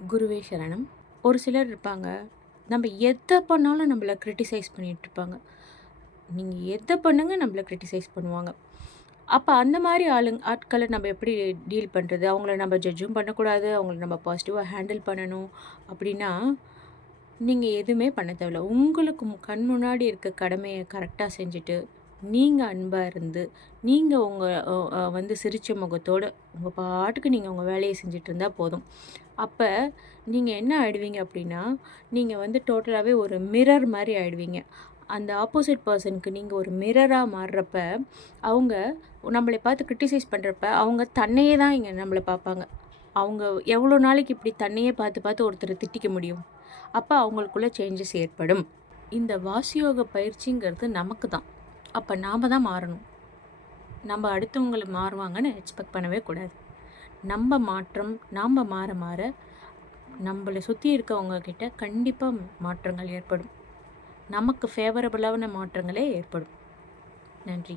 குருவே சரணம். ஒரு சிலர் இருப்பாங்க, நம்ம எத பண்ணாலும் நம்மள கிரிட்டிசைஸ் பண்ணிட்டுருப்பாங்க. நீங்க எத பண்ணுங்க நம்மள கிரிட்டிசைஸ் பண்ணுவாங்க. அப்ப அந்த மாரி ஆட்கள நம்ம எப்படி டீல் பண்றது? அவங்கள நம்ம ஜட்ஜும் பண்ணக்கூடாது. அவங்கள நம்ம பாசிட்டிவா ஹேண்டில் பண்ணணும். அப்படின்னா, நீங்க எதுவுமே பண்ண தேவையில்ல. உங்களுக்கு கண் முன்னாடி இருக்க கடமைய கரெக்ட்டா செஞ்சுட்டு, நீங்க அன்பா இருந்து, நீங்க உங்க அ அ வந்து சிரிச்ச முகத்தோட, உங்க பாட்டுக்கு நீங்க உங்க வேலைய செஞ்சுட்டு இருந்தா போதும். அப்ப நீங்க என்ன ஆயிடுவீங்க அப்படின்னா, நீங்க வந்து டோட்டலாவே ஒரு மிரர் மாரி ஆயிடுவீங்க. அந்த ஆப்போசிட் பெர்சனுக்கு நீங்க ஒரு மிரரா மாறுறப்ப, அவங்க நம்மள பார்த்து கிரிட்டிசைஸ் பண்றப்ப, அவங்க தன்னையே தான் இங்க நம்மள பார்ப்பாங்க. அவங்க எவ்வளோ நாளைக்கு இப்படி தன்னையே பார்த்து பார்த்து ஒருத்தர திட்டிக்க முடியும்? அப்ப அவங்களுக்குள்ள சேஞ்சஸ் ஏற்படும். இந்த வாசியோக பயிற்சிங்கிறது நமக்கு தான். அப்ப நாம தான் மாறணும். நம்ம அடுத்தவங்கள மாறுவாங்கன்னு எக்ஸ்பெக்ட் பண்ணவே கூடாது. நம்ம மாற்றம் நாம மாற மாற, நம்மள சுத்தி இருக்கவங்க கிட்ட கண்டிப்பா மாற்றங்கள் ஏற்படும். நமக்கு ஃபேவரபிளான மாற்றங்களே ஏற்படும். நன்றி.